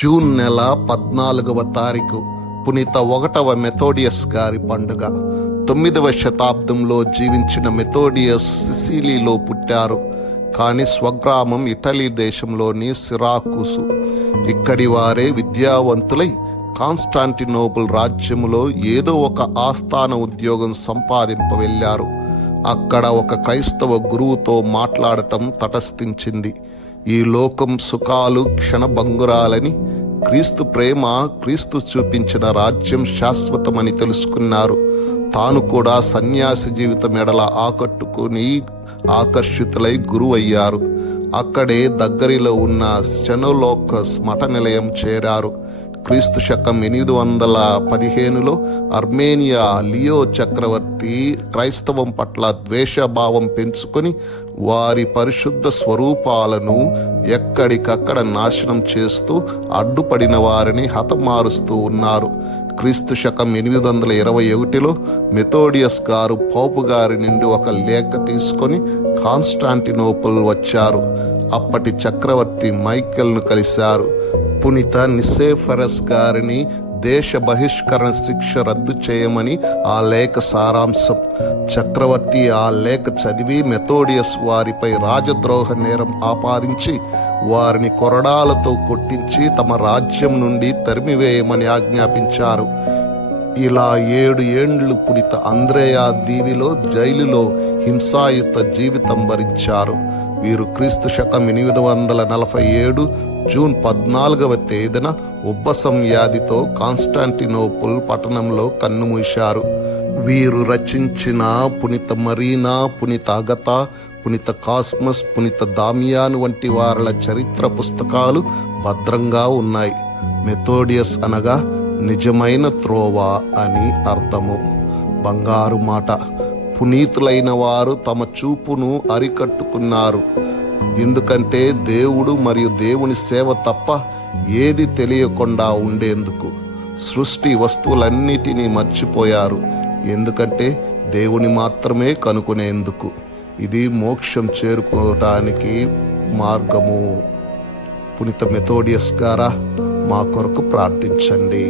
June నెల 14వ తారీఖు పునీత 1వ మెథోడియస్ గారి పండుగ. 9వ శతాబ్దంలో జీవించిన మెథోడియస్ సిసిలీలో పుట్టారు. కానీ స్వగ్రామం ఇటలీ దేశంలోని సిరాకుసు. ఇక్కడి వారే విద్యావంతులై కాన్స్టాంటినోపుల్ రాజ్యములో ఏదో ఒక ఆస్థాన ఉద్యోగం సంపాదింప వెళ్ళారు. అక్కడ ఒక క్రైస్తవ గురువుతో మాట్లాడటం తటస్థించింది. ఈ లోకం సుఖాలు క్షణభంగురాలని, క్రీస్తు ప్రేమ, క్రీస్తు చూపించిన రాజ్యం శాశ్వతమని తెలుసుకున్నారు. తాను కూడా సన్యాసి జీవితం ఎడల ఆకర్షితులై గురువయ్యారు. అక్కడే దగ్గరలో ఉన్న స్టెనోలోకస్ మఠ నిలయం చేరారు. క్రీస్తు శకం 815లో అర్మేనియా లియో చక్రవర్తి క్రైస్తవం పట్ల ద్వేషభావం పెంచుకొని వారి పరిశుద్ధ స్వరూపాలను ఎక్కడికక్కడ నాశనం చేస్తూ అడ్డుపడిన వారిని హతమారుస్తూ ఉన్నారు. క్రీస్తు శకం 821లో మెథోడియస్ గారు పోపు గారి నుండి ఒక లేఖ తీసుకొని కాన్స్టాంటినోపుల్ వచ్చారు. అప్పటి చక్రవర్తి మైకెల్ను కలిశారు. పునీత నిసేఫరస్ గారిని దేశ బహిష్కరణ శిక్ష రద్దు చేయమని ఆ లేఖ సారాంశం. చక్రవర్తి ఆ లేఖ చదివి మెథోడియస్ వారిపై రాజద్రోహ నేరం ఆపాదించి వారిని కొరడాలతో కొట్టించి తమ రాజ్యం నుండి తరిమివేయమని ఆజ్ఞాపించారు. ఇలా 7 ఏండ్లు పునీత అంద్రేయా దీవిలో జైలులో హింసాయుత జీవితం భరించారు. వీరు క్రీస్తు శకం 847 జూన్ 14వ తేదీన ఉబ్బసం వ్యాధితో కాన్స్టాంటినోపుల్ పట్టణంలో కన్నుమూశారు. వీరు రచించిన పునీత మరీనా, పునీత అగతా, పునీత కాస్మస్, పునీత దామియాన్ వంటి వారల చరిత్ర పుస్తకాలు భద్రంగా ఉన్నాయి. మెథోడియస్ అనగా నిజమైన త్రోవ అని అర్థము. బంగారు మాట. పునీతులైన వారు తమ చూపును అరికట్టుకున్నారు. ఎందుకంటే దేవుడు మరియు దేవుని సేవ తప్ప ఏది తెలియకుండా ఉండేందుకు. సృష్టి వస్తువులన్నిటినీ మర్చిపోయారు. ఎందుకంటే దేవుని మాత్రమే కనుక్కునేందుకు. ఇది మోక్షం చేరుకోవటానికి మార్గము. పునీత మెథోడియస్ గారా, మా కొరకు ప్రార్థించండి.